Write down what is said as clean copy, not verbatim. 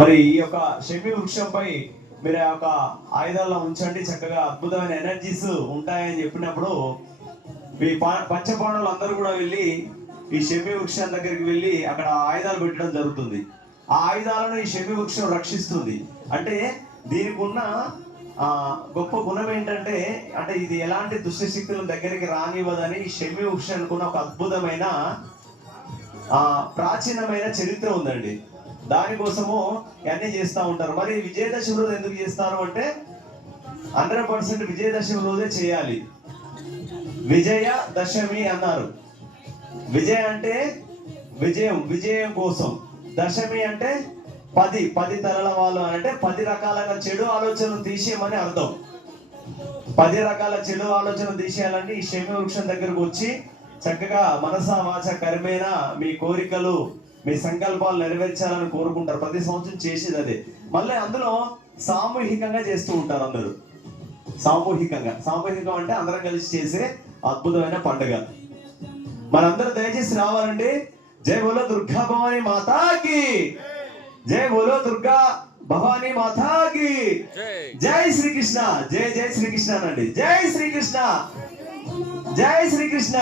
మరి ఈ యొక్క షమి వృక్షంపై మీరు ఆ యొక్క ఆయుధాల్లో ఉంచండి, చక్కగా అద్భుతమైన ఎనర్జీస్ ఉంటాయని చెప్పినప్పుడు మీ పంచపాండవులు అందరూ కూడా వెళ్ళి ఈ షమి వృక్షం దగ్గరికి వెళ్ళి అక్కడ ఆయుధాలు పెట్టడం జరుగుతుంది. ఆ ఆయుధాలను ఈ షమి వృక్షం రక్షిస్తుంది. అంటే దీనికి ఉన్న గొప్ప గుణం ఏంటంటే, అంటే ఇది ఎలాంటి దుష్ట శక్తుల దగ్గరికి రానివ్వదని ఈ షమి వృక్షానికి ఉన్న ఒక అద్భుతమైన ప్రాచీనమైన చరిత్ర ఉందండి. దానికోసము అన్నీ చేస్తూ ఉంటారు. మరి విజయదశమి రోజు ఎందుకు చేస్తారు అంటే 100% విజయదశమి రోజే చేయాలి. విజయదశమి అన్నారు. విజయ అంటే విజయం, విజయం కోసం. దశమి అంటే 10 తలల వాళ్ళు అంటే 10 రకాలుగా చెడు ఆలోచనలు తీసేయమని అర్థం. 10 రకాల చెడు ఆలోచనలు తీసేయాలంటే ఈ షమి వృక్షం దగ్గరకు వచ్చి చక్కగా మనస వాచ కర్మేణ మీ కోరికలు మీ సంకల్పాలు నెరవేర్చాలని కోరుకుంటారు. ప్రతి సంవత్సరం చేసేది అదే. మళ్ళీ అందులో సామూహికంగా చేస్తూ ఉంటారు అందరూ. సామూహికం అంటే అందరం కలిసి చేసే అద్భుతమైన పండుగ. మనందరూ దయచేసి రావాలండి. జై బోలో దుర్గా భవానీ మాతాకి, జై బోలో దుర్గా భవానీ మాతాకి, జై శ్రీకృష్ణ, జై జై శ్రీకృష్ణ అనండి. జై శ్రీకృష్ణ, జై శ్రీకృష్ణ.